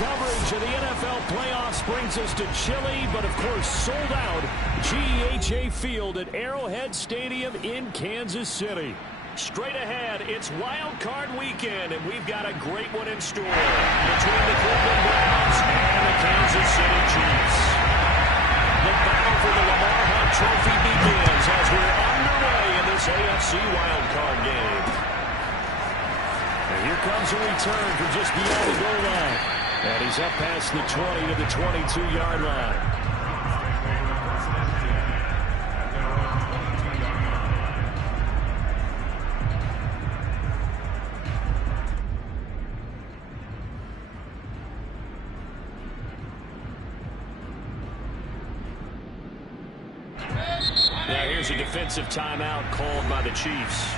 coverage of the NFL playoffs brings us to chilly, but of course sold out GEHA Field at Arrowhead Stadium in Kansas City. Straight ahead, it's Wild Card Weekend, and we've got a great one in store between the Cleveland Browns and the Kansas City Chiefs. The battle for the Lamar Hunt Trophy begins as we're underway in this AFC Wild Card game. And here comes a return from just beyond the goal line. And he's up past the 20 to the 22-yard line. Now here's a defensive timeout called by the Chiefs.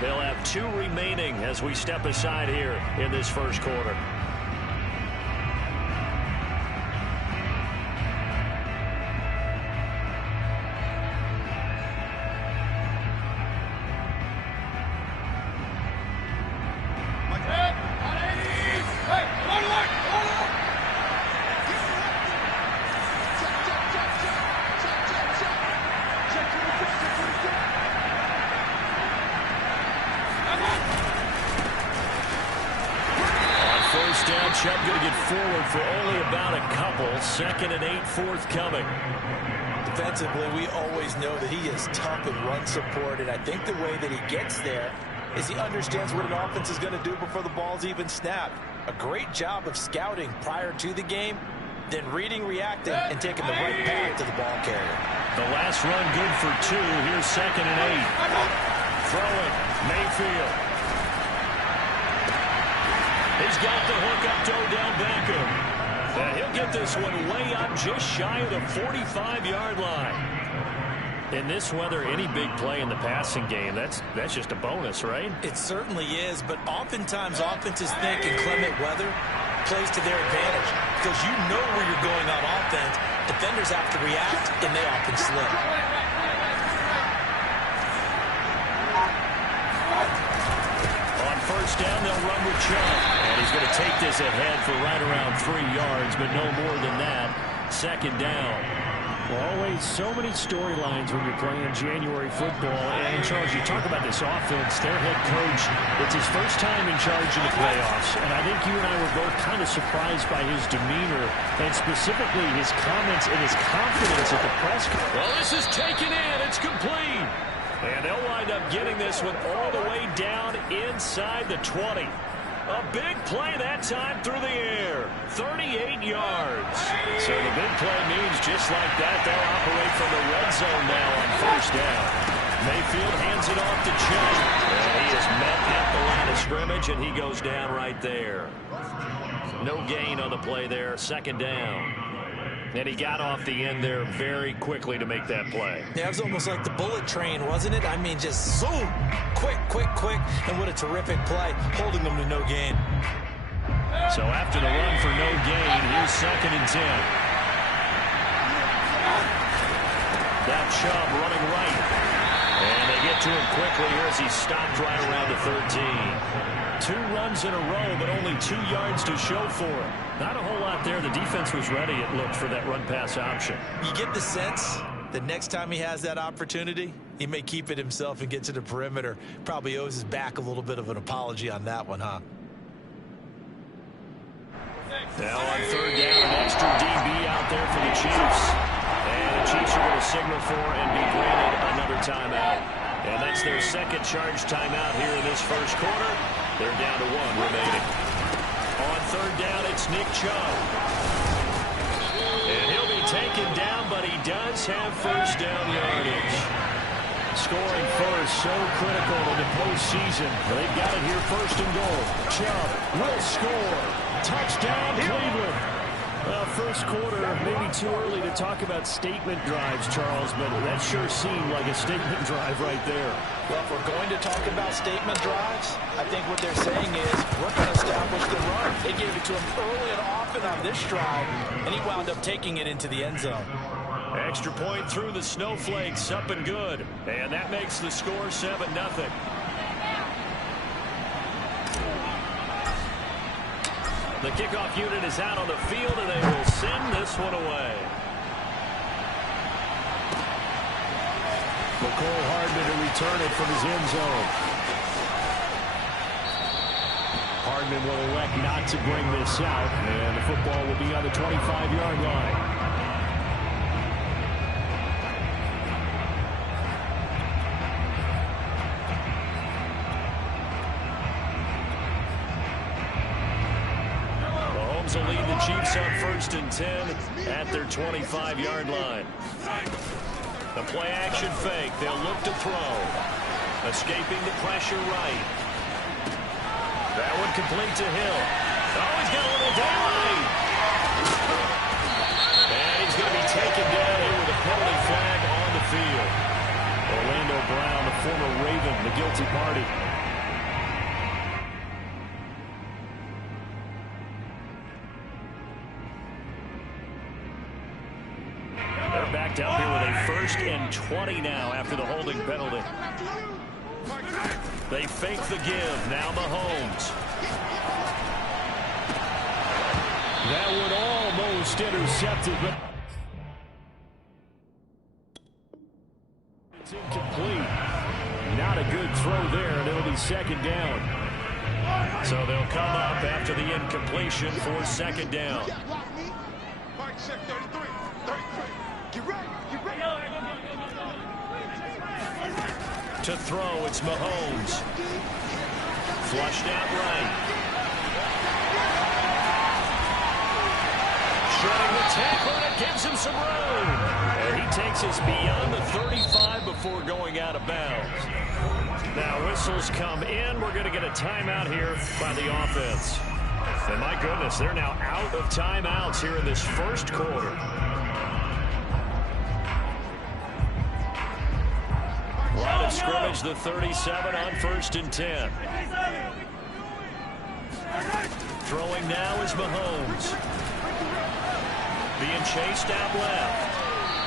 They'll have 2 remaining as we step aside here in this first quarter. Chubb going to get forward for only about a couple. 2nd and 8 forthcoming. Defensively, we always know that he is tough in run support, and I think the way that he gets there is he understands what an offense is going to do before the ball's even snapped. A great job of scouting prior to the game, then reading, reacting, and taking the right path to the ball carrier. The last run good for 2. Here's 2nd and 8. Throwing, Mayfield. He's got the hook up to Odell Beckham. And he'll get this one way up just shy of the 45-yard line. In this weather, any big play in the passing game, that's just a bonus, right? It certainly is, but oftentimes offenses think inclement weather plays to their advantage because you know where you're going on offense. Defenders have to react, and they often slip. First down, they'll run with Chubb. And he's going to take this ahead for right around 3 yards, but no more than that. 2nd down. Well, always so many storylines when you're playing January football. And Charles, you talk about this offense, their head coach, it's his first time in charge in the playoffs. And I think you and I were both kind of surprised by his demeanor and specifically his comments and his confidence at the press conference. Well, this is taken in. It's complete. And they'll wind up getting this one all the way down inside the 20. A big play that time through the air. 38 yards. So the big play means just like that, they'll operate from the red zone now on first down. Mayfield hands it off to Chubb. And he is met at the line of scrimmage, and he goes down right there. No gain on the play there. 2nd down. And he got off the end there very quickly to make that play. Yeah, it was almost like the bullet train, wasn't it? I mean, just zoom. Quick, quick, quick. And what a terrific play, holding them to no gain. So after the run for no gain, here's 2nd and 10. Now Chubb running right. And they get to him quickly here as he stopped right around the 13. 2 runs in a row, but only 2 yards to show for it. Not a whole lot there. The defense was ready, it looked, for that run-pass option. You get the sense that next time he has that opportunity, he may keep it himself and get to the perimeter. Probably owes his back a little bit of an apology on that one, huh? Now on 3rd down, an extra DB out there for the Chiefs. And the Chiefs are going to signal for and be granted another timeout. And that's their 2nd charge timeout here in this first quarter. They're down to 1 remaining. On 3rd down, it's Nick Chubb. And he'll be taken down, but he does have first down yardage. Scoring first, so critical in the postseason. They've got it here 1st and goal. Chubb will score. Touchdown, Cleveland. First quarter, maybe too early to talk about statement drives, Charles, but that sure seemed like a statement drive right there. Well, if we're going to talk about statement drives, I think what they're saying is we're going to establish the run. They gave it to him early and often on this drive, and he wound up taking it into the end zone. Extra point through the snowflakes, up and good. And that makes the score 7-0. The kickoff unit is out on the field, and they will send this one away. Mecole Hardman to return it from his end zone. Hardman will elect not to bring this out, and the football will be on the 25-yard line. Mahomes will lead the Chiefs on 1st and 10 at their 25-yard line. The play-action fake. They'll look to throw. Escaping the pressure right. That one complete to Hill. Oh, he's got a little daylight. And he's going to be taken down here with a penalty flag on the field. Orlando Brown, the former Raven, the guilty party. They're backed up here with a 1st and 20 now after the holding penalty. They fake the give. Now Mahomes. That would almost intercept it, but it's incomplete. Not a good throw there, and it'll be 2nd down. So they'll come up after the incompletion for 2nd down. To throw, it's Mahomes. Flushed out right. Shutting the tackle, and it gives him some room. And he takes us beyond the 35 before going out of bounds. Now whistles come in. We're going to get a timeout here by the offense. And my goodness, they're now out of timeouts here in this 1st quarter. Line of scrimmage, the 37 on 1st and 10. Throwing now is Mahomes. Being chased out left.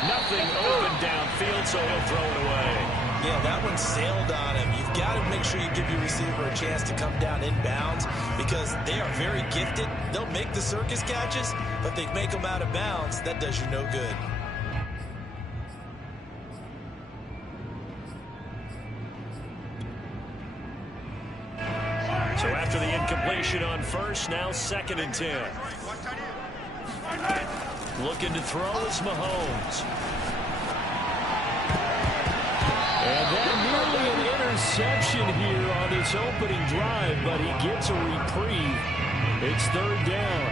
Nothing open downfield, so he'll throw it away. Yeah, that one sailed on him. You've got to make sure you give your receiver a chance to come down inbounds because they are very gifted. They'll make the circus catches, but they make them out of bounds. That does you no good. So after the incompletion on 1st, now 2nd and 10. Looking to throw is Mahomes. And then nearly an interception here on this opening drive, but he gets a reprieve. It's 3rd down.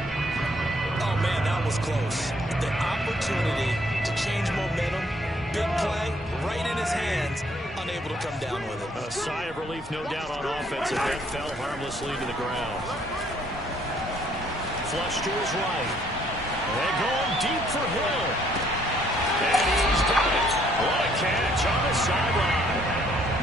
Oh, man, that was close. The opportunity to change momentum, big play, right in his hands, unable to come down with it. A sigh of relief, no doubt, on offense, and that fell harmlessly to the ground. Flush to his right. They're going deep for Hill. And he's got it. What a catch on the sideline.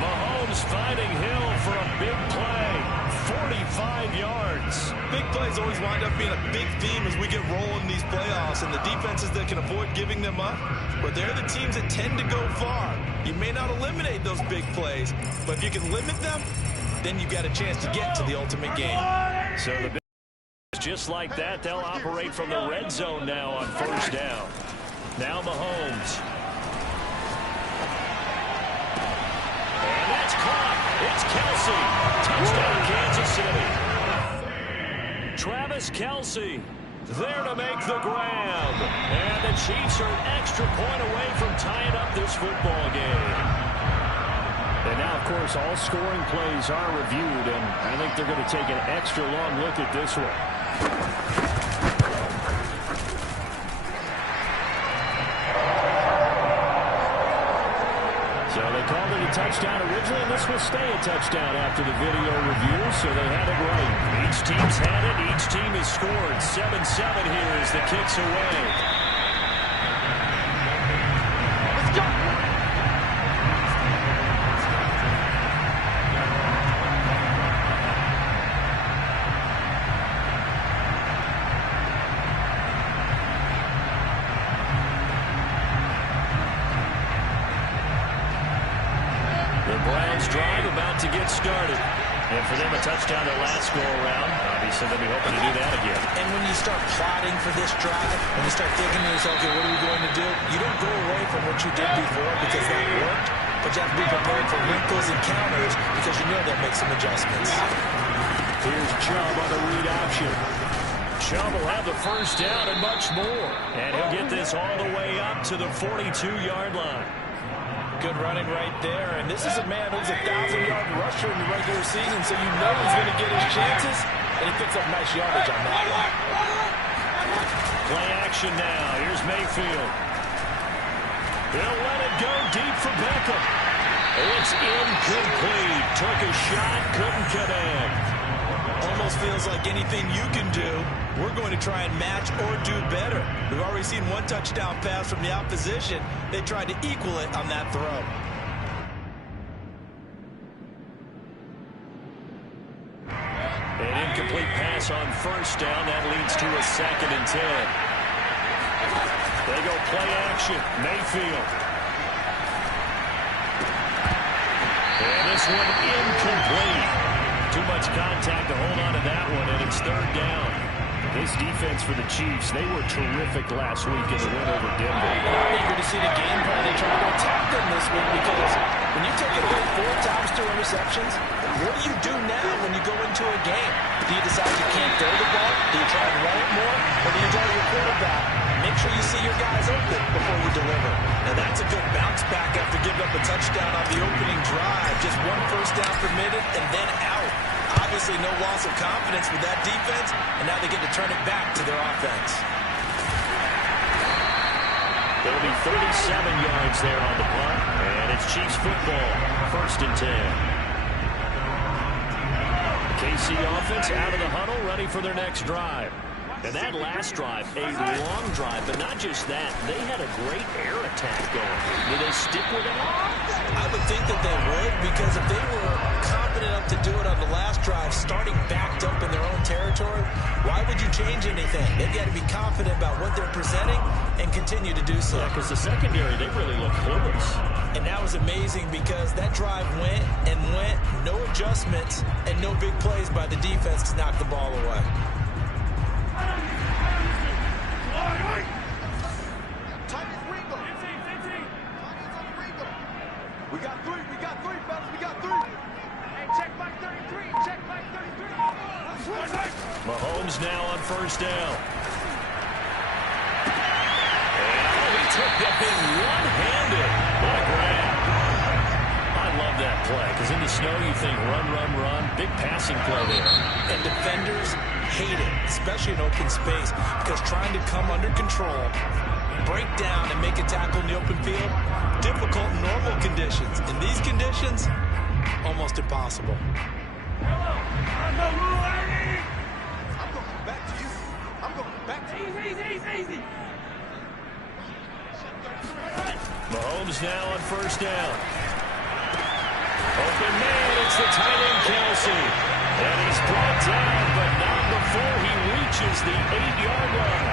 Mahomes finding Hill for a big play. 45 yards. Big plays always wind up being a big theme as we get rolling in these playoffs, and the defenses that can avoid giving them up, but they're the teams that tend to go far. You may not eliminate those big plays, but if you can limit them, then you've got a chance to get to the ultimate game. So the big just like that, they'll operate from the red zone now on 1st down. Now Mahomes. And that's caught. It's Kelce. Touchdown, Kansas City. Travis Kelce there to make the grab. And the Chiefs are an extra point away from tying up this football game. And now, of course, all scoring plays are reviewed, and I think they're going to take an extra long look at this one. So they called it a touchdown originally, and this will stay a touchdown after the video review, so they had it right. Each team's had it. Each team has scored. 7-7 here as the kick's away. Let's go! The Browns drive about to get started. And for them, a touchdown their last go-around. Obviously, they'll be hoping to do that again. And when you start plotting for this drive, when you start thinking to yourself, okay, what are we going to do? You don't go away from what you did before because that worked, but you have to be prepared for wrinkles and counters because you know they'll make some adjustments. Here's Chubb on the read option. Chubb will have the first down and much more. And he'll get this all the way up to the 42-yard line. Good running right there. And this is a man who's a 1,000-yard rusher in the regular season, so you know he's going to get his chances. And he picks up nice yardage on that one. Play action now. Here's Mayfield. He'll let it go deep for Beckham. It's incomplete. Took a shot, couldn't connect. Almost feels like anything you can do, we're going to try and match or do better. We've already seen one touchdown pass from the opposition. They tried to equal it on that throw. An incomplete pass on first down. That leads to a 2nd and 10. They go play action. Mayfield. And this one incomplete. Too much contact to hold on to that one, and it's 3rd down. This defense for the Chiefs, they were terrific last week in the win over Denver. I'm eager to see the game plan they try to attack them this week because when you take it away 4 times, 2 interceptions, what do you do now when you go into a game? Do you decide you can't throw the ball? Do you try and run it more? Or do you tell your quarterback, make sure you see your guys open before you deliver? Now that's a good bounce back after giving up a touchdown on the opening drive. Just 1 first down permitted and then out. Obviously no loss of confidence with that defense, and now they get to turn it back to their offense. There'll be 37 yards there on the punt, and it's Chiefs football, 1st and 10. KC offense out of the huddle, ready for their next drive. And that last drive, a long drive, but not just that. They had a great air attack going. Do they stick with it? I would think that they would, because if they were confident enough to do it on the last drive, starting backed up in their own territory, why would you change anything? They've got to be confident about what they're presenting and continue to do so. Yeah, because the secondary, they really look clueless. And that was amazing because that drive went and went, no adjustments, and no big plays by the defense to knock the ball away. We got three, fellas. We got three. Hey, check back 33. Check back 33. Mahomes now on first down. And he took that thing one-handed. What a grab. I love that play, because in the snow you think run, run, run. Big passing play there. And defenders hate it, especially in open space, because trying to come under control, break down, and make a tackle in the open field, difficult in normal conditions. In these conditions, almost impossible. I'm going back to you. I'm going back to you. Easy. Mahomes now on first down. Open man, it's the tight end Kelsey. And he's brought down, but not before he reaches the 8-yard line.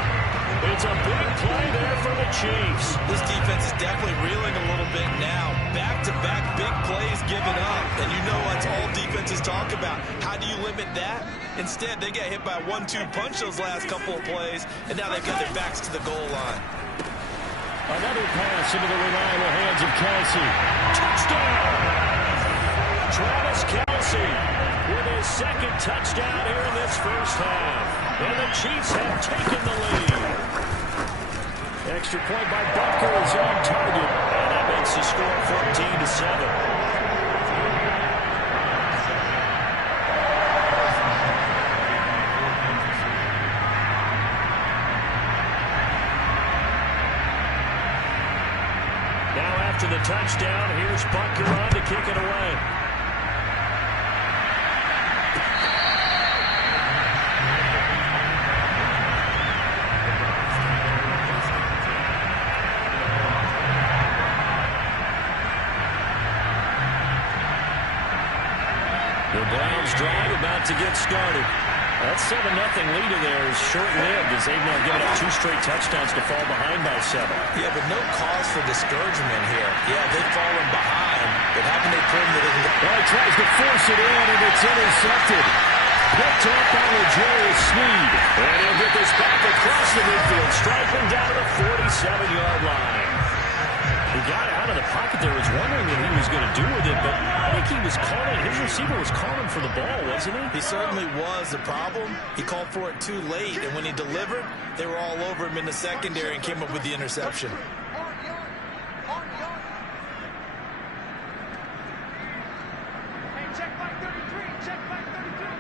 It's a big play there for the Chiefs. This defense is definitely reeling a little bit now. Back-to-back big plays given up. And you know that's all defenses talk about. How do you limit that? Instead, they get hit by a 1-2 punch those last couple of plays, and now they've got their backs to the goal line. Another pass into the reliable hands of Kelsey. Touchdown! Travis Kelsey with his 2nd touchdown here in this first half. And the Chiefs have taken the lead. Extra point by Butker is on target. And that makes the score 14-7. After the touchdown, here's Butker on to kick it away. The Browns drive about to get started. That 7-0 lead of theirs short-lived as they've now given up 2 straight touchdowns to fall behind by 7. Yeah, but no cause for discouragement here. Yeah, they've fallen behind, but having a perimeter... Well, he tries to force it in, and it's intercepted. Picked up by L'Jarius Sneed. And he'll get this back across the midfield, striking down to the 47-yard line. He got out of the pocket there, was wondering what he was going to do with it, but I think he was calling, his receiver was calling for the ball, wasn't he? He certainly was. The problem, he called for it too late, and when he delivered, they were all over him in the secondary and came up with the interception. Hey, check back 33. Check back 33.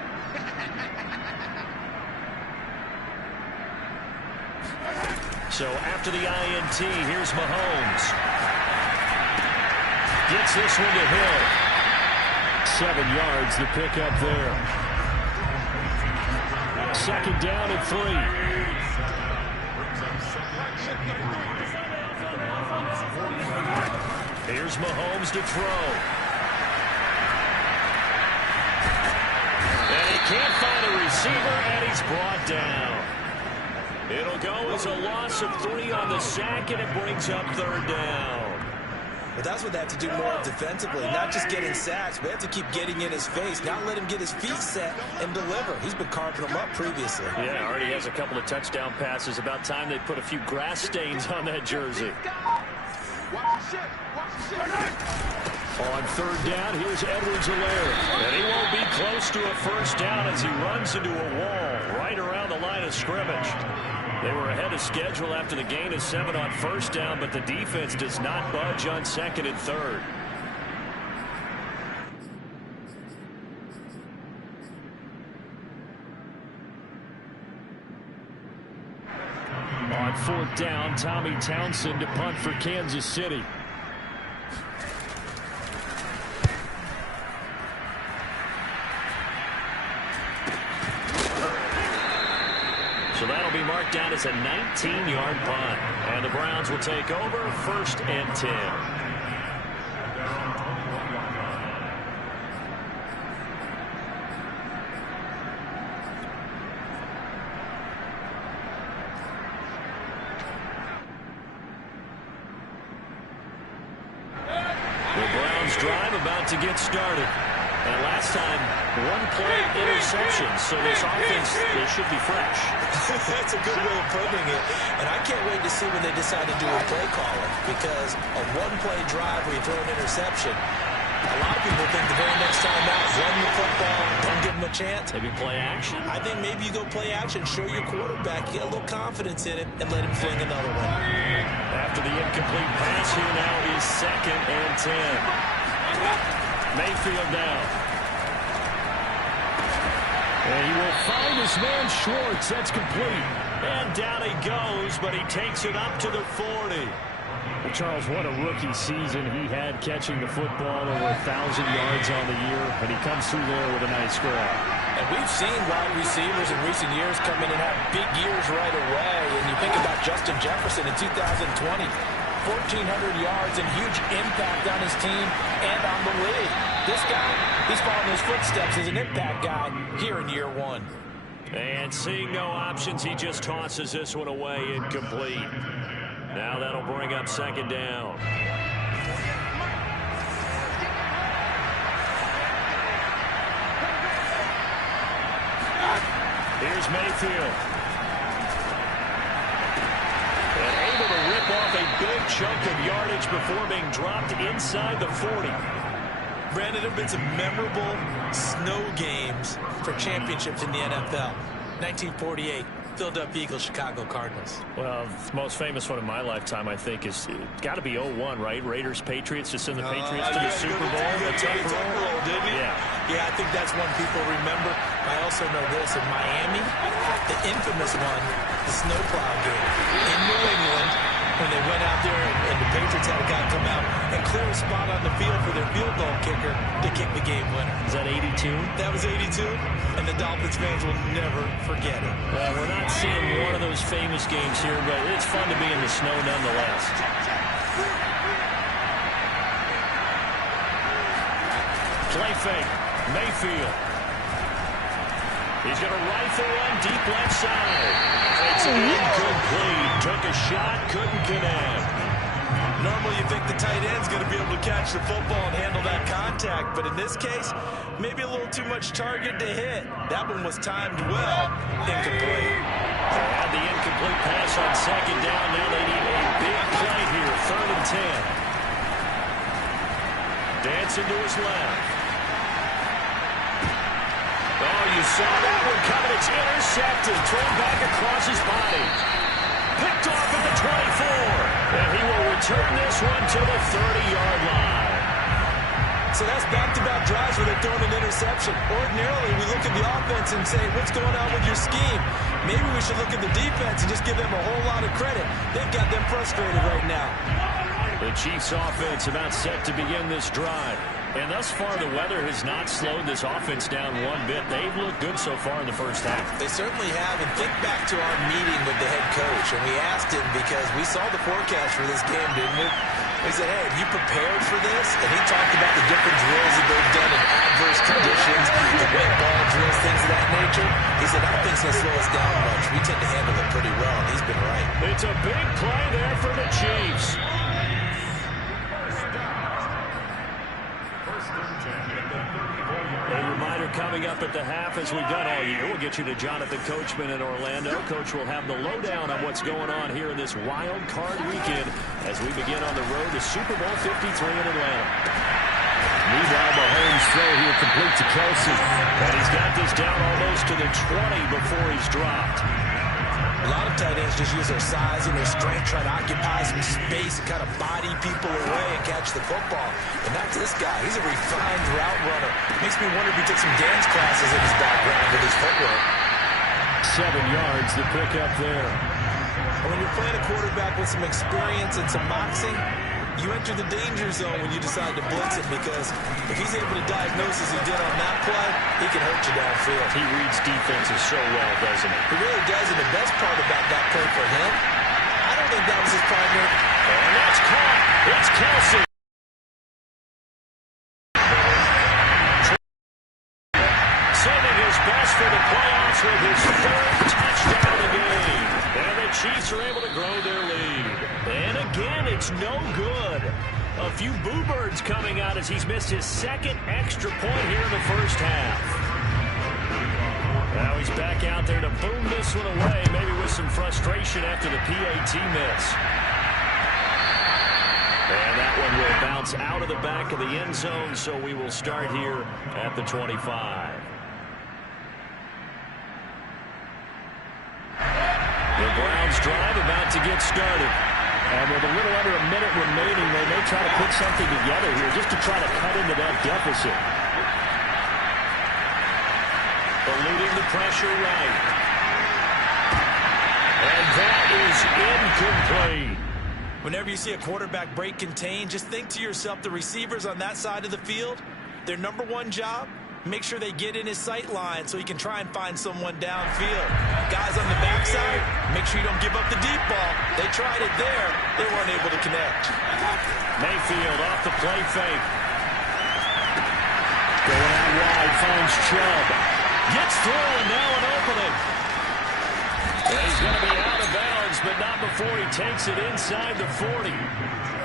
So after the INT, here's Mahomes. Gets this one to Hill. 7 yards the pickup there. Second down and 3. Here's Mahomes to throw. And he can't find a receiver, and he's brought down. It'll go as a loss of 3 on the sack, and it brings up third down. But that's what they have to do more defensively, not just getting sacks, but they have to keep getting in his face, not let him get his feet set and deliver. He's been carving them up previously. Yeah, already has a couple of touchdown passes. About time they put a few grass stains on that jersey. Watch the ship. Watch the ship. On third down, here's Edwards-Helaire. And he won't be close to a first down as he runs into a wall right around the line of scrimmage. They were ahead of schedule after the gain of 7 on first down, but the defense does not budge on second and third. On fourth down, Tommy Townsend to punt for Kansas City. So that'll be marked down as a 19-yard punt. And the Browns will take over, first and 10. The Browns drive about to get started. And last time, 1-play interception, so this offense, they should be fresh. That's a good way of putting it. And I can't wait to see when they decide to do a play calling, because a one-play drive where you throw an interception, a lot of people think the very next time out, run the football, don't give them a chance. Maybe play action? I think maybe you go play action, show your quarterback, get a little confidence in it, and let him fling another one. After the incomplete pass, here now is second and 10. Mayfield now. And he will find his man Schwartz. That's complete. And down he goes, but he takes it up to the 40. Well, Charles, what a rookie season he had, catching the football over 1,000 yards on the year, and he comes through there with a nice grab. And we've seen wide receivers in recent years come in and have big years right away. And you think about Justin Jefferson in 2020. 1,400 yards and huge impact on his team and on the league. This guy, he's following his footsteps as an impact guy here in year 1. And seeing no options, he just tosses this one away, incomplete. Now that'll bring up second down. Here's Mayfield. And able to rip off a big chunk of yardage before being dropped inside the 40. Brandon, there have been some memorable snow games for championships in the NFL. 1948, Philadelphia Eagles, Chicago Cardinals. Well, the most famous one in my lifetime, I think, is got to be 01, right? Raiders, Patriots, to send the Patriots to the Super Bowl. Didn't he? Yeah, I think that's one people remember. I also know this in Miami, the infamous one, the snowplow game in New England, when they went out there and the Patriots had a guy come out and clear a spot on the field for their field goal kicker to kick the game winner. Is that 82? That was 82, and the Dolphins fans will never forget it. Well, we're not seeing one of those famous games here, but it's fun to be in the snow nonetheless. Play fake. Mayfield. He's going to rifle one deep left side. It's incomplete. Took a shot, couldn't connect. Normally you think the tight end's going to be able to catch the football and handle that contact, but in this case, maybe a little too much target to hit. That one was timed well. Incomplete. They had the incomplete pass on second down. Now they need a big play here, 3rd and 10. Dancing to his left. Oh, you saw that one coming. It's intercepted. Thrown back across his body. Picked off at the 24. And he will return this one to the 30-yard line. So that's back-to-back drives where they're throwing an interception. Ordinarily, we look at the offense and say, what's going on with your scheme? Maybe we should look at the defense and just give them a whole lot of credit. They've got them frustrated right now. The Chiefs' offense about set to begin this drive. And thus far, the weather has not slowed this offense down one bit. They've looked good so far in the first half. They certainly have. And think back to our meeting with the head coach. And we asked him because we saw the forecast for this game, didn't we? We said, hey, have you prepared for this? And he talked about the different drills that they've done in adverse conditions, the wet ball drills, things of that nature. He said, I don't think it's going to slow us down much. We tend to handle it pretty well, and he's been right. It's a big play there for the Chiefs. A reminder coming up at the half, as we've done all year. We'll get you to Jonathan Coachman in Orlando. Coach will have the lowdown on what's going on here in this wild card weekend as we begin on the road to Super Bowl 53 in Atlanta. Meanwhile, Mahomes' throw here complete to Kelsey. And he's got this down almost to the 20 before he's dropped. A lot of tight ends just use their size and their strength, try to occupy some space and kind of body people away and catch the football. And not this guy. He's a refined route runner. Makes me wonder if he took some dance classes in his background with his footwork. 7 yards to pick up there. And when you're playing a quarterback with some experience and some moxie, you enter the danger zone when you decide to blitz it, because if he's able to diagnose as he did on that play, he can hurt you downfield. He reads defenses so well, doesn't he? He really does, and the best part about that play for him, I don't think that was his primary. And that's caught. It's Kelsey. Saving his best for the playoffs with his 3rd touchdown of the game. And the Chiefs are able to grow their lead. And again, it's no good. A few boo birds coming out as he's missed his 2nd extra point here in the first half. Now he's back out there to boom this one away, maybe with some frustration after the PAT miss. And that one will bounce out of the back of the end zone, so we will start here at the 25. The Browns drive about to get started. And with a little under a minute remaining, they may try to put something together here just to try to cut into that deficit. Eluding the pressure right. And that is incomplete. Whenever you see a quarterback break contain, just think to yourself, the receivers on that side of the field, their number one job, make sure they get in his sight line so he can try and find someone downfield. Guys on the backside, make sure you don't give up the deep ball. They tried it there. They weren't able to connect. Mayfield off the play fake. Going out wide, finds Chubb. Gets through, and now an opening. And he's going to be out of bounds, but not before he takes it inside the 40.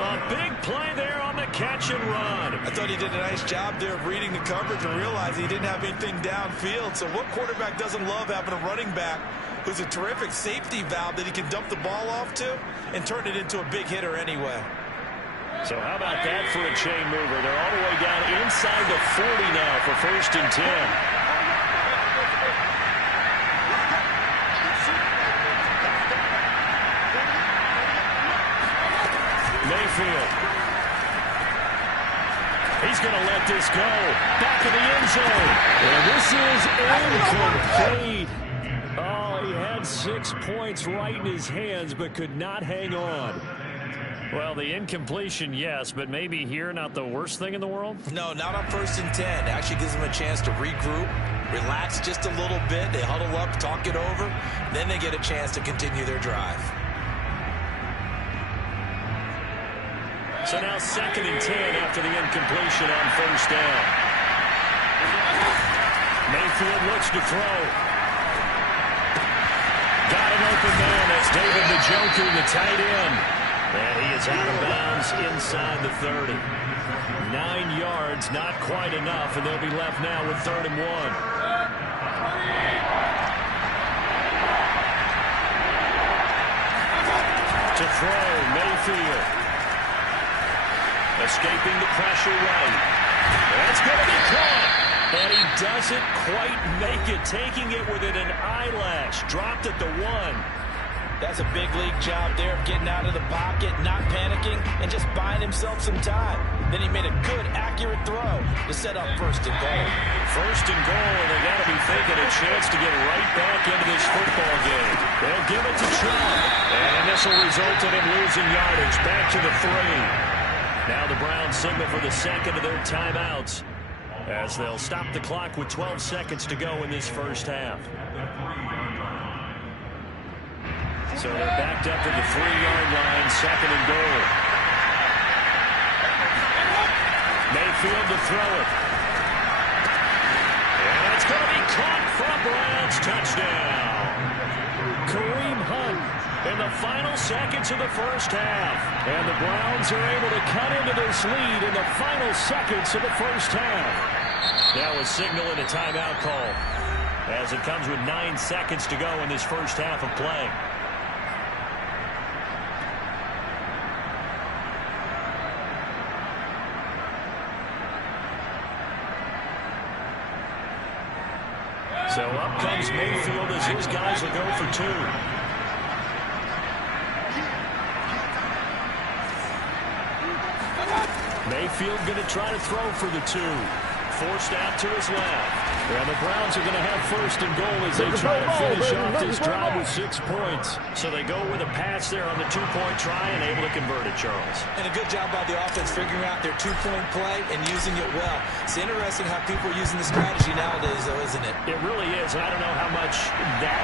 A big play there on the catch and run. I thought he did a nice job there of reading the coverage and realizing he didn't have anything downfield. So what quarterback doesn't love having a running back who's a terrific safety valve that he can dump the ball off to and turn it into a big hitter anyway? So how about that for a chain mover? They're all the way down inside the 40 now for 1st and 10. Mayfield. He's going to let this go. Back of the end zone. And this is incomplete. Oh, he had 6 points right in his hands, but could not hang on. Well, the incompletion, yes, but maybe here not the worst thing in the world? No, not on 1st and 10. It actually gives them a chance to regroup, relax just a little bit. They huddle up, talk it over. Then they get a chance to continue their drive. So now 2nd and 10 after the incompletion on 1st down. Mayfield looks to throw. Got an open man. That's David Njoku, the tight end. And he is out of bounds inside the 30. 9 yards, not quite enough, and they'll be left now with 3rd and 1. To throw, Mayfield. Escaping the pressure right. That's going to be caught. And he doesn't quite make it, taking it within an eyelash. Dropped at the 1. That's a big league job there of getting out of the pocket, not panicking, and just buying himself some time. Then he made a good, accurate throw to set up 1st and goal. 1st and goal, and they got to be thinking a chance to get right back into this football game. They'll give it to Chubb. And this will result in him losing yardage. Back to the 3. Now the Browns signal for the second of their timeouts as they'll stop the clock with 12 seconds to go in this first half. So they're backed up to the 3-yard line, 2nd and goal. Mayfield to throw it. And it's going to be caught for a Browns touchdown. Kareem Hunt in the final seconds of the first half. And the Browns are able to cut into this lead in the final seconds of the first half. That was signaling a timeout call as it comes with 9 seconds to go in this first half of play. So up comes Mayfield as his guys will go for 2. Mayfield going to try to throw for the 2. Forced out to his left. And the Browns are going to have 1st and goal as they try to finish off this drive with 6 points. So they go with a pass there on the 2-point try and able to convert it, Charles. And a good job by the offense figuring out their 2-point play and using it well. It's interesting how people are using the strategy nowadays, though, isn't it? It really is, and I don't know how much that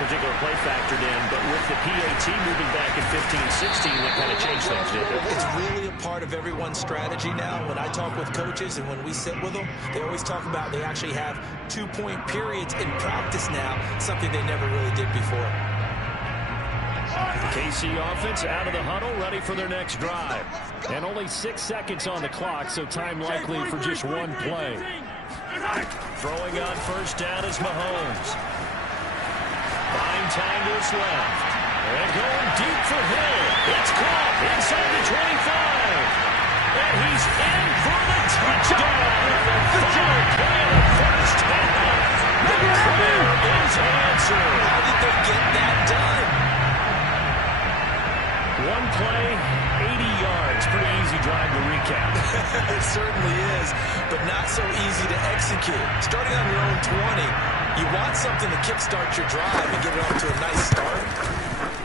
particular play factored in, but with the PAT moving back in 15-16, that kind of changed things, didn't it? It's really a part of everyone's strategy now. When I talk with coaches and when we sit with them, they always talk about they actually have 2-point periods in practice now, something they never really did before. The KC offense out of the huddle, ready for their next drive. And only 6 seconds on the clock, so time likely for just 1 play. Throwing on 1st down is Mahomes. Buying time to his left. And going deep for Hill. It's caught inside the 25. And he's in for the touchdown. The final play of the first half. The prayer is answered. How did they get that done? 1 play, 80 yards. Pretty easy drive to recap. It certainly is, but not so easy to execute. Starting on your own 20, you want something to kickstart your drive and get it off to a nice start.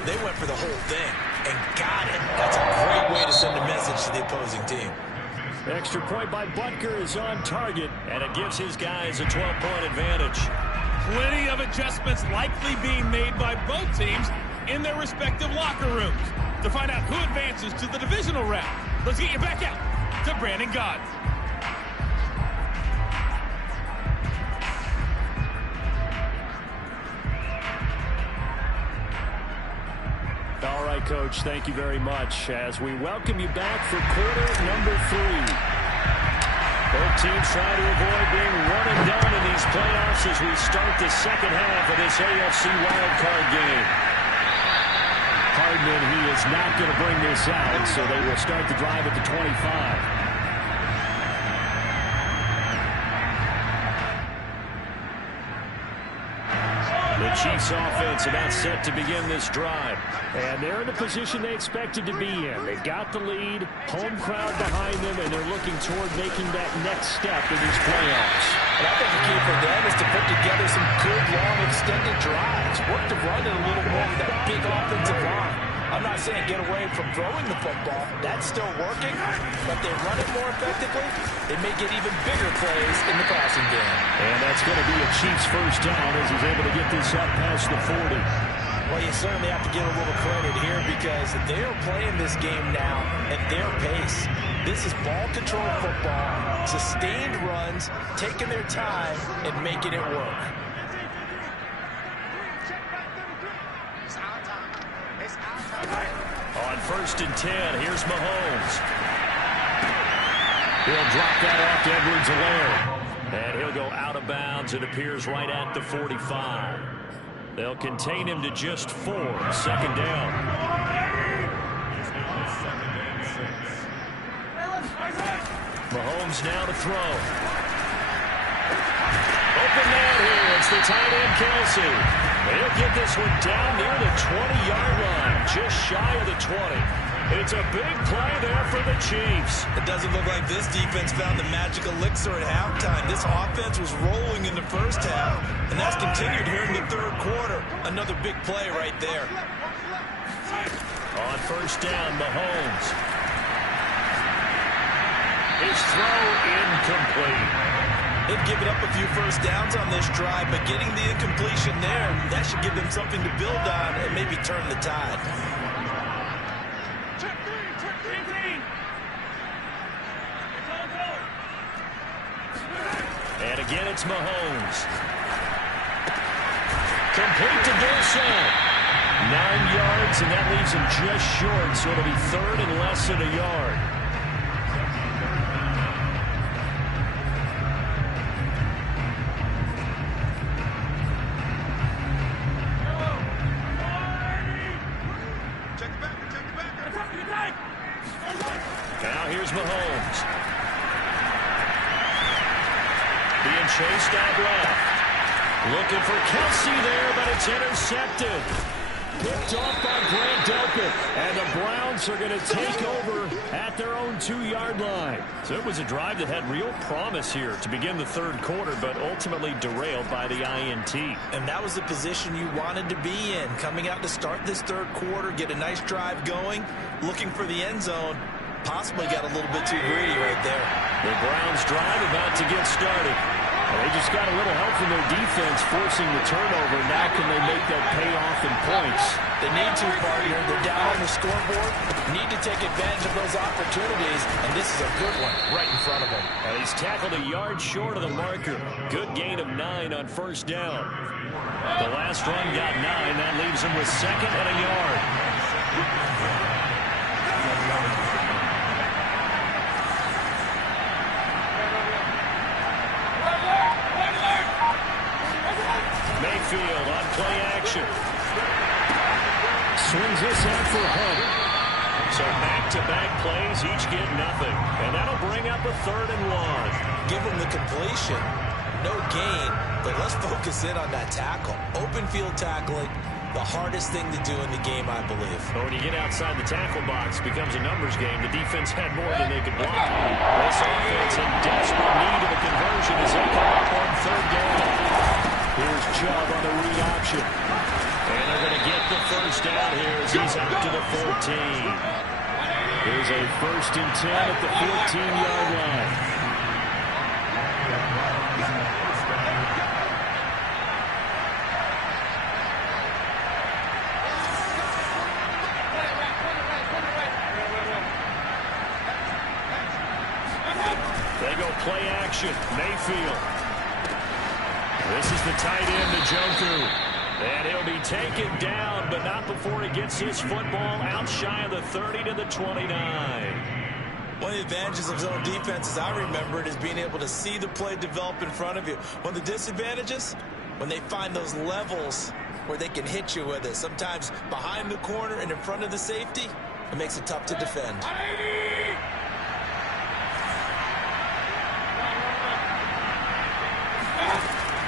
They went for the whole thing and got it. That's a great way to send a message to the opposing team. Extra point by Butker is on target, and it gives his guys a 12-point advantage. Plenty of adjustments likely being made by both teams in their respective locker rooms. To find out who advances to the divisional round, let's get you back out to Brandon Gaudin. All right, Coach, thank you very much as we welcome you back for quarter number 3. Both teams trying to avoid being one and done in these playoffs as we start the second half of this AFC wildcard game. Hardman, he is not going to bring this out, so they will start the drive at the 25. The Chiefs offense about set to begin this drive. And they're in the position they expected to be in. They've got the lead, home crowd behind them, and they're looking toward making that next step in these playoffs. And I think the key for them is to put together some good, long, extended drives. Work the run in a little more with that big offensive line. I'm not saying get away from throwing the football. That's still working. But they run it more effectively, they may get even bigger plays in the passing game. And that's going to be a Chiefs first down as he's able to get this up past the 40. Well, you certainly have to give a little credit here because they are playing this game now at their pace. This is ball control football, sustained runs, taking their time and making it work. On 1st and 10, here's Mahomes. He'll drop that off to Edwards-Helaire. And he'll go out of bounds. It appears right at the 45. They'll contain him to just 4. 2nd down. Mahomes now to throw. Open man here. It's the tight end, Kelsey. He'll get this one down near the 20-yard line, just shy of the 20. It's a big play there for the Chiefs. It doesn't look like this defense found the magic elixir at halftime. This offense was rolling in the first half, and that's continued here in the third quarter. Another big play right there. On 1st down, Mahomes. His throw incomplete. They've given up a few first downs on this drive, but getting the incompletion there, that should give them something to build on and maybe turn the tide. Check 3. And again, it's Mahomes. Complete to Dorsett. 9 yards, and that leaves him just short, so it'll be 3rd and less than a yard. Now here's Mahomes. Being chased out left. Looking for Kelsey there, but it's intercepted. Picked off by Grant Delpit. And the Browns are going to take over at their own 2-yard line. So it was a drive that had real promise here to begin the third quarter, but ultimately derailed by the INT. And that was the position you wanted to be in. Coming out to start this third quarter, get a nice drive going, looking for the end zone. Possibly got a little bit too greedy right there. The Browns drive about to get started. They just got a little help from their defense forcing the turnover. Now can they make that pay off in points? They need to, partner. They're down on the scoreboard. Need to take advantage of those opportunities, and this is a good one right in front of them. And he's tackled a yard short of the marker. Good gain of 9 on 1st down. The last run got 9. That leaves him with 2nd and a yard. Mayfield on play action. Swings this out for Hunt. So back-to-back plays, each get nothing. And that'll bring up a 3rd and 1. Give them the completion. No gain, but let's focus in on that tackle. Open field tackling, the hardest thing to do in the game, I believe. But when you get outside the tackle box, it becomes a numbers game. The defense had more than they could block. This offense in desperate need of a conversion as they come up on 3rd down. Here's Chubb on the read option. And they're going to get the 1st down here as he's out to the 14. Here's a 1st and 10 at the 14-yard line. They go play action. Mayfield. This is the tight end, Njoku. And he'll be taken down, but not before he gets his football out shy of the 30 to the 29. One of the advantages of zone defense, as I remember it, is being able to see the play develop in front of you. One of the disadvantages, when they find those levels where they can hit you with it. Sometimes behind the corner and in front of the safety, it makes it tough to defend.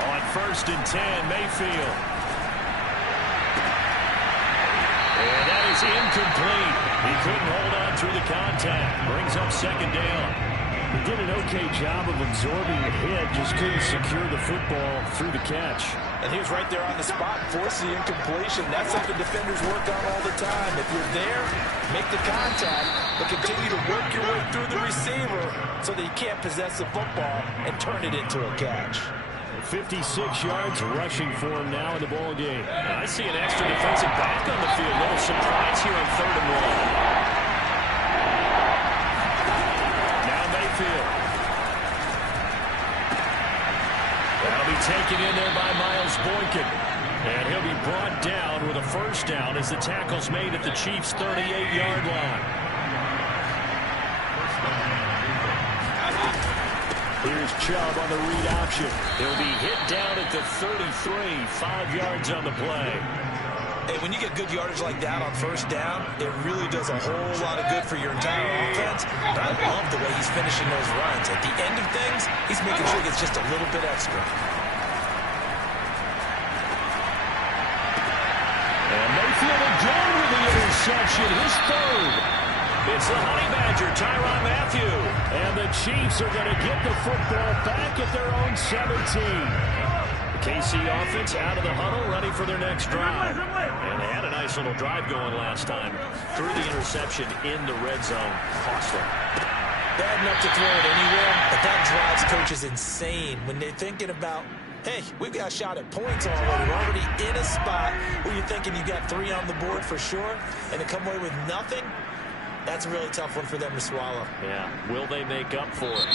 On 1st and 10, Mayfield. And that is incomplete. He couldn't hold on through the contact. Brings up 2nd down. He did an okay job of absorbing the hit, just couldn't secure the football through the catch. And he was right there on the spot, forcing the incompletion. That's something defenders work on all the time. If you're there, make the contact, but continue to work your way through the receiver so that you can't possess the football and turn it into a catch. 56 yards rushing for him now in the ball game. I see an extra defensive back on the field. Little surprise here on 3rd and 1. Now Mayfield. That'll be taken in there by Miles Boykin. And he'll be brought down with a first down as the tackle's made at the Chiefs' 38-yard line. Here's Chubb on the read option. He'll be hit down at the 33, 5 yards on the play. Hey, when you get good yardage like that on first down, it really does a whole lot of good for your entire offense. But I love the way he's finishing those runs. At the end of things, he's making sure he gets just a little bit extra. And Mayfield again with the interception, his third. It's the Honey Badger, Tyrann Mathieu. And the Chiefs are going to get the football back at their own 17. The KC offense out of the huddle, ready for their next drive. And they had a nice little drive going last time. Threw the interception in the red zone. Costly. Bad enough to throw it anywhere, but that drives coaches insane when they're thinking about, hey, we've got a shot at points already. We're already in a spot where you're thinking you got 3 on the board for sure, and to come away with nothing, that's a really tough one for them to swallow. Yeah, will they make up for it?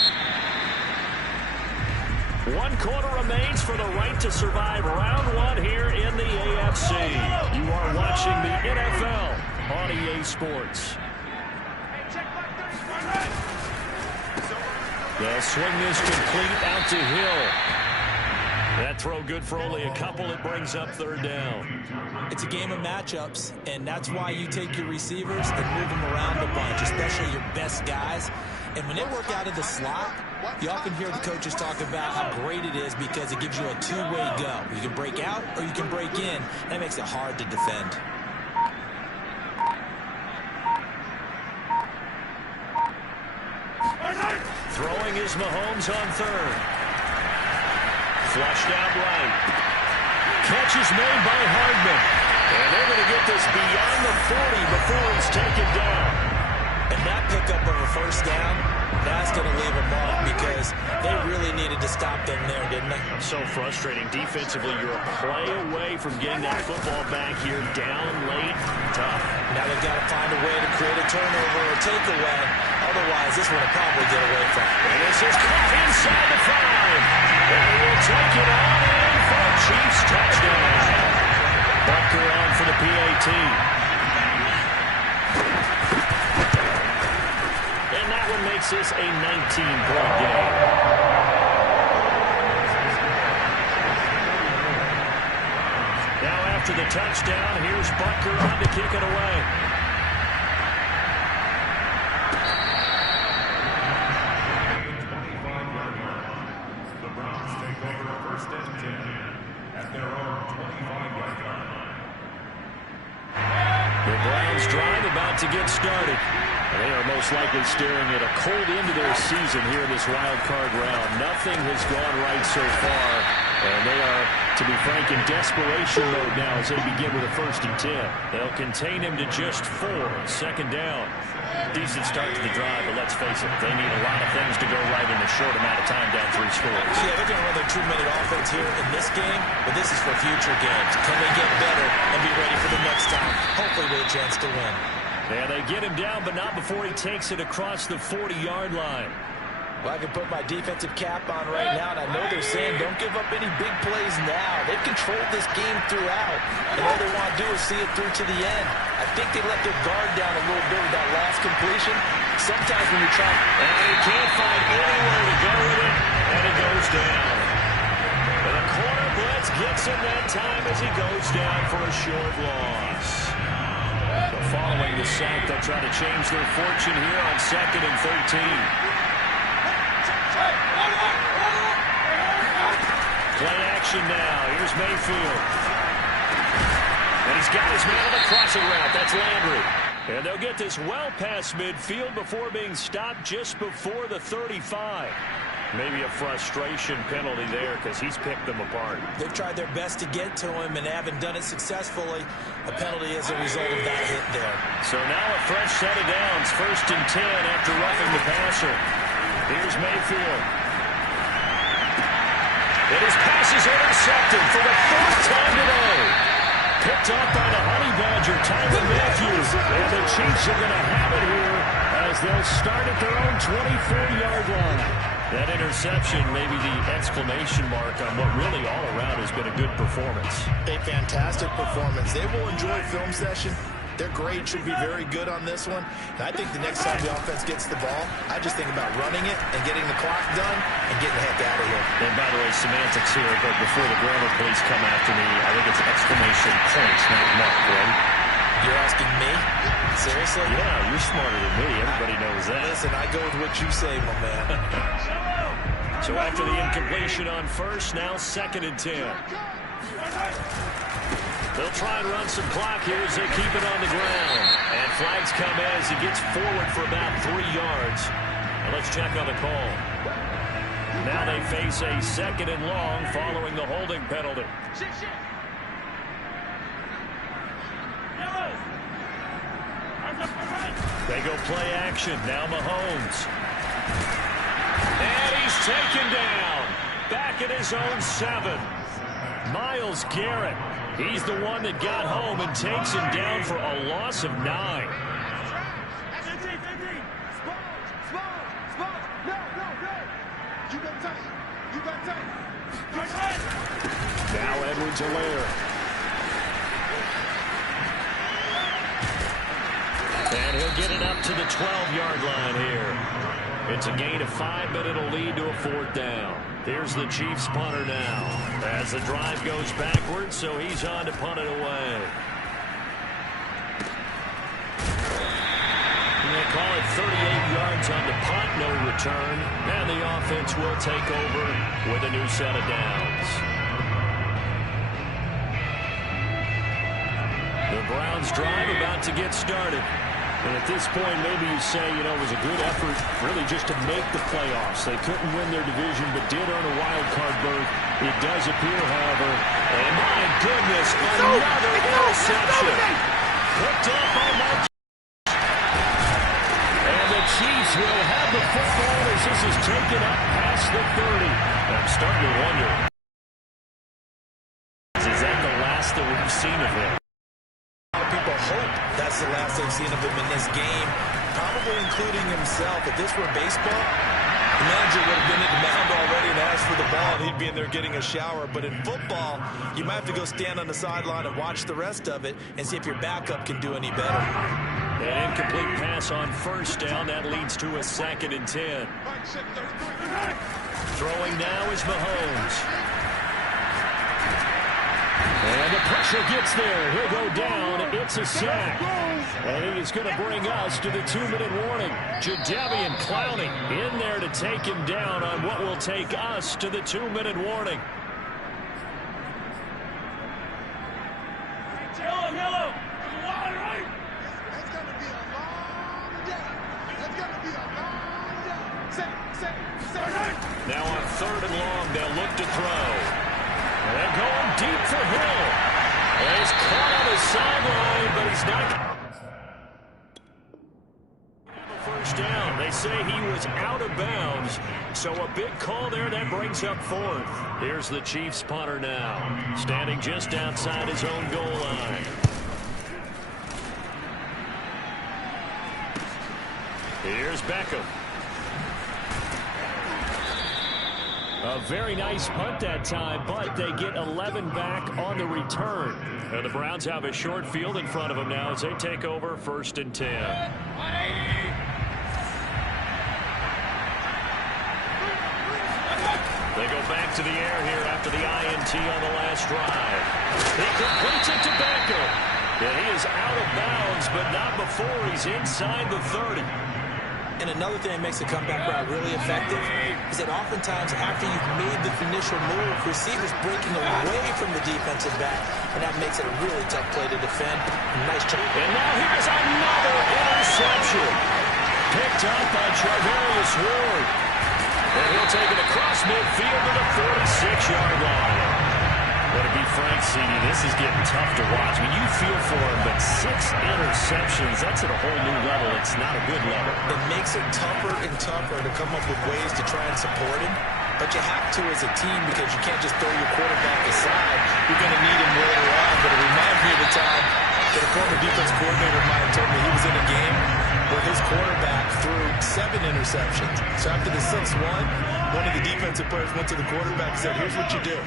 1 quarter remains for the right to survive round 1 here in the AFC. You are watching the NFL on EA Sports. They'll swing this complete out to Hill. That throw good for only a couple. It brings up 3rd down. It's a game of matchups, and that's why you take your receivers and move them around a bunch, especially your best guys. And when they work out of the slot, you often hear the coaches talk about how great it is because it gives you a 2-way go. You can break out or you can break in. That makes it hard to defend. Throwing is Mahomes on 3rd. Flushed out right. Catch is made by Hardman. And they're going to get this beyond the 40 before it's taken down. And that pickup of a first down, that's going to leave a mark because they really needed to stop them there, didn't they? So frustrating. Defensively, you're a play away from getting that football back here down late. Tough. Now they've got to find a way to create a turnover or takeaway. Otherwise, this one will probably get away from. And this is caught inside the 5. And he will take it on in for a Chiefs touchdown. Bucker on for the PAT. And that one makes this a 19-point game. Now after the touchdown, here's Bucker on to kick it away. The Browns drive about to get started. They are most likely staring at a cold end of their season here in this wild card round. Nothing has gone right so far, and they are, to be frank, in desperation mode now as they begin with a 1st and 10. They'll contain him to just 4. 2nd down. Decent start to the drive, but let's face it, they need a lot of things to go right in a short amount of time down 3 scores. Yeah, they're going to run their 2-minute offense here in this game, but this is for future games. Can they get better and be ready for the next time? Hopefully with a chance to win. And they get him down, but not before he takes it across the 40-yard line. Well, I can put my defensive cap on right now, and I know they're saying don't give up any big plays now. They've controlled this game throughout, and all they want to do is see it through to the end. I think they let their guard down a little bit with that last completion. Sometimes when you try, and he can't find anywhere to go with it, and it goes down. And the corner blitz gets him that time as he goes down for a short loss. So following the sack, they'll try to change their fortune here on 2nd and 13. Play action now. Here's Mayfield. And he's got his man on the crossing route. That's Landry. And they'll get this well past midfield before being stopped just before the 35. Maybe a frustration penalty there because he's picked them apart. They've tried their best to get to him and haven't done it successfully. A penalty as a result of that hit there. So now a fresh set of downs. 1st and 10 after roughing the passer. Here's Mayfield. And his pass is intercepted for the 4th time today. Picked up by the Honey Badger, Tyrann Mathieu. And the Chiefs are going to have it here as they'll start at their own 24-yard line. That interception may be the exclamation mark on what really all around has been a good performance. A fantastic performance. They will enjoy film session. Their grade should be very good on this one. And I think the next time the offense gets the ball, I just think about running it and getting the clock done and getting the heck out of here. And by the way, semantics here, but before the grammar police come after me, I think it's exclamation points, not mark, right? You're asking me? Seriously? Yeah, you're smarter than me. Everybody knows that. Listen, I go with what you say, my man. So after the incompletion on first, now 2nd and 10. They'll try and run some clock here as they keep it on the ground. And flags come as he gets forward for about 3 yards. And let's check on the call. Now they face a 2nd and long following the holding penalty. They go play action. Now Mahomes. And he's taken down. Back at his own 7. Myles Garrett. He's the one that got home and takes him down for a loss of 9. Now Edwards-Helaire. And he'll get it up to the 12-yard line here. It's a gain of 5, but it'll lead to a 4th down. Here's the Chiefs punter now as the drive goes backwards, so he's on to punt it away. And they call it 38 yards on the punt, no return, and the offense will take over with a new set of downs. The Browns drive about to get started. And at this point, maybe you say, you know, it was a good effort really just to make the playoffs. They couldn't win their division, but did earn a wild card berth. It does appear, however, and my goodness, another interception. Hooked up on that. And the Chiefs will have the football as this is taken up past the 30. And I'm starting to wonder, is that the last that we've seen of him? People hope that's the last they've seen of him in this game, probably including himself. If this were baseball, the manager would have been at the mound already and asked for the ball, and he'd be in there getting a shower. But in football, you might have to go stand on the sideline and watch the rest of it and see if your backup can do any better. An incomplete pass on first down. That leads to a 2nd and 10. Throwing now is Mahomes. And the pressure gets there. He'll go down. It's a sack. And it is going to bring us to the 2-minute warning. Jadeveon Clowney in there to take him down on what will take us to the 2-minute warning. Yellow. It's going to be a long day. It's going to be a long day. Now on 3rd and long, they'll look to throw. They're going deep for Hill. And he's caught on the sideline, but he's not. First down. They say he was out of bounds. So a big call there. That brings up 4th. Here's the Chiefs punter now, standing just outside his own goal line. Here's Beckham. A very nice punt that time, but they get 11 back on the return. And the Browns have a short field in front of them now as they take over 1st and 10. They go back to the air here after the INT on the last drive. He completes it to Beckham. And he is out of bounds, but not before he's inside the 30. And another thing that makes the comeback route really effective is that oftentimes after you've made the initial move, receivers breaking away from the defensive back, and that makes it a really tough play to defend. Nice job. And now here's another interception. Picked up by Charvarius Ward. And he'll take it across midfield to the 46-yard line. But to be frank, CD, this is getting tough to watch. I mean, you feel for him, but 6 interceptions, that's at a whole new level. It's not a good level. It makes it tougher and tougher to come up with ways to try and support him. But you have to as a team because you can't just throw your quarterback aside. You're going to need him later on. But it reminds me of the time that a former defense coordinator of mine told me he was in a game where his quarterback threw 7 interceptions. So after the 6th one of the defensive players went to the quarterback and said, here's what you do.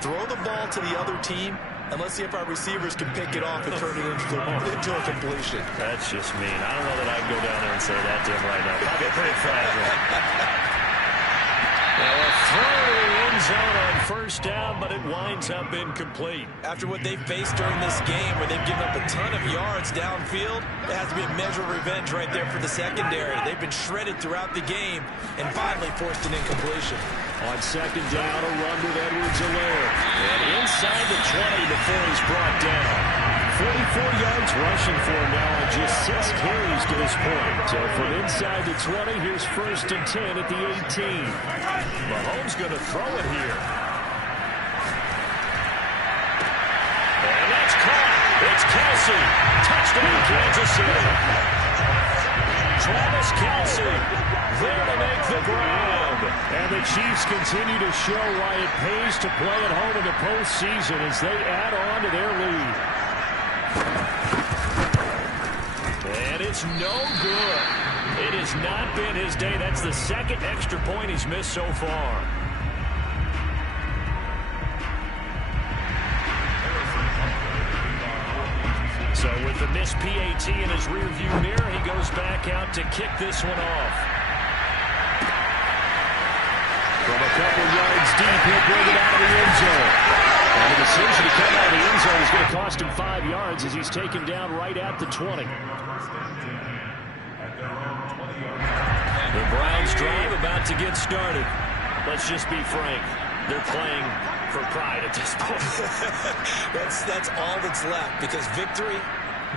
Throw the ball to the other team, and let's see if our receivers can pick it off and turn it into a completion. That's just mean. I don't know that I can go down there and say that to him right now. Probably pretty fragile. Now a throw to the end zone on first down, but it winds up incomplete. After what they've faced during this game, where they've given up a ton of yards downfield, it has to be a measure of revenge right there for the secondary. They've been shredded throughout the game and finally forced an incompletion. On second down, a run with Edwards-Helaire. And inside the 20 before he's brought down. 44 yards rushing for him now on just 6 carries to this point. So from inside the 20, here's 1st and 10 at the 18. Mahomes going to throw it here. And that's caught. It's Kelce. Touchdown, Kansas City. Travis Kelce there to make the grab. And the Chiefs continue to show why it pays to play at home in the postseason as they add on to their lead. And it's no good. It has not been his day. That's the 2nd extra point he's missed so far. So with the missed PAT in his rearview mirror, he goes back out to kick this one off. From a couple yards deep, he'll bring it out of the end zone. And the decision to come out of the end zone is going to cost him 5 yards as he's taken down right at the 20. The Browns drive about to get started. Let's just be frank. They're playing for pride at this point. That's all that's left, because victory,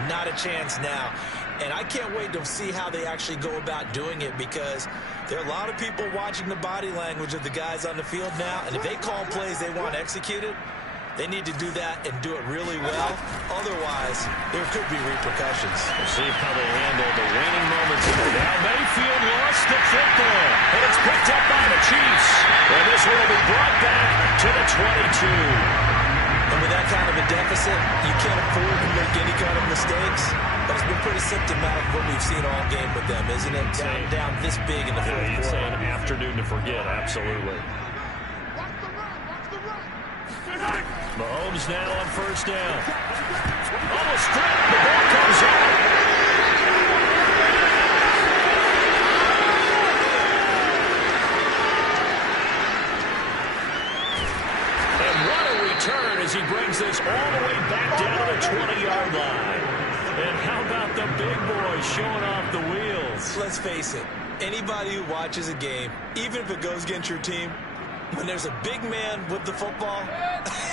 not a chance now. And I can't wait to see how they actually go about doing it, because there are a lot of people watching the body language of the guys on the field now, and if they call plays they want executed, they need to do that and do it really well. Otherwise, there could be repercussions. We'll see how they handle the waning moments here. Now Mayfield lost the football, and it's picked up by the Chiefs. And this will be brought back to the 22. And with that kind of a deficit, you can't afford to make any kind of mistakes. That's been pretty symptomatic of what we've seen all game with them, isn't it? Down this big in the fourth quarter. You'd say an afternoon to forget, absolutely. Mahomes now on first down. Almost stripped. The ball comes out. And what a return as he brings this all the way back down to the 20-yard line. And how about the big boy showing off the wheels? Let's face it, anybody who watches a game, even if it goes against your team, when there's a big man with the football,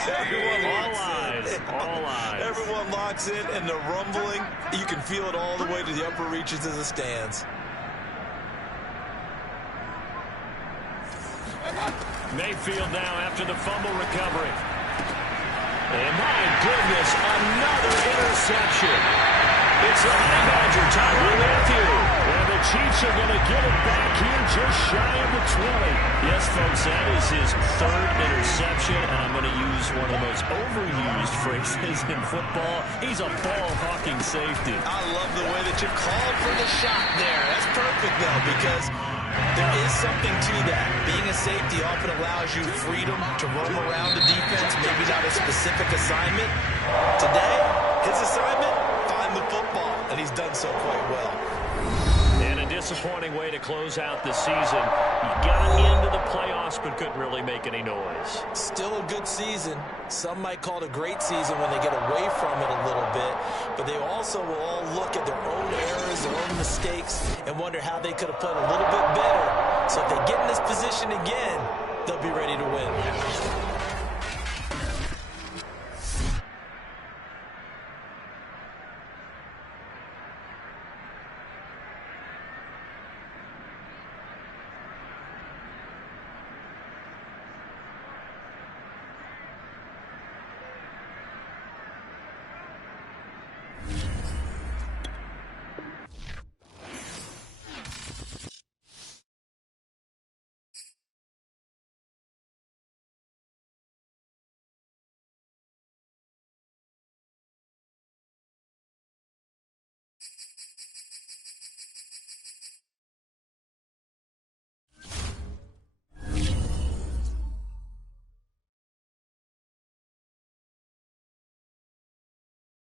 everyone locks in. All eyes. Everyone locks in, and the rumbling, you can feel it all the way to the upper reaches of the stands. Mayfield now after the fumble recovery. And my goodness, another interception. It's the Honey Badger, Tyrann Mathieu. And the Chiefs are going to get it back here just shy of the 20. Yes, folks, that is his 3rd interception. And I'm going to use one of the most overused phrases in football. He's a ball-hawking safety. I love the way that you called for the shot there. That's perfect, though, because there is something to that. Being a safety often allows you freedom to roam around the defense, maybe not a specific assignment. Today, his assignment, find the football, and he's done so quite well. And a disappointing way to close out the season. He got into the playoffs but couldn't really make any noise. Still a good season. Some might call it a great season when they get away from it a little bit, but they also will all look at their own errors, their own mistakes, and wonder how they could have played a little bit better. So if they get in this position again, they'll be ready to win.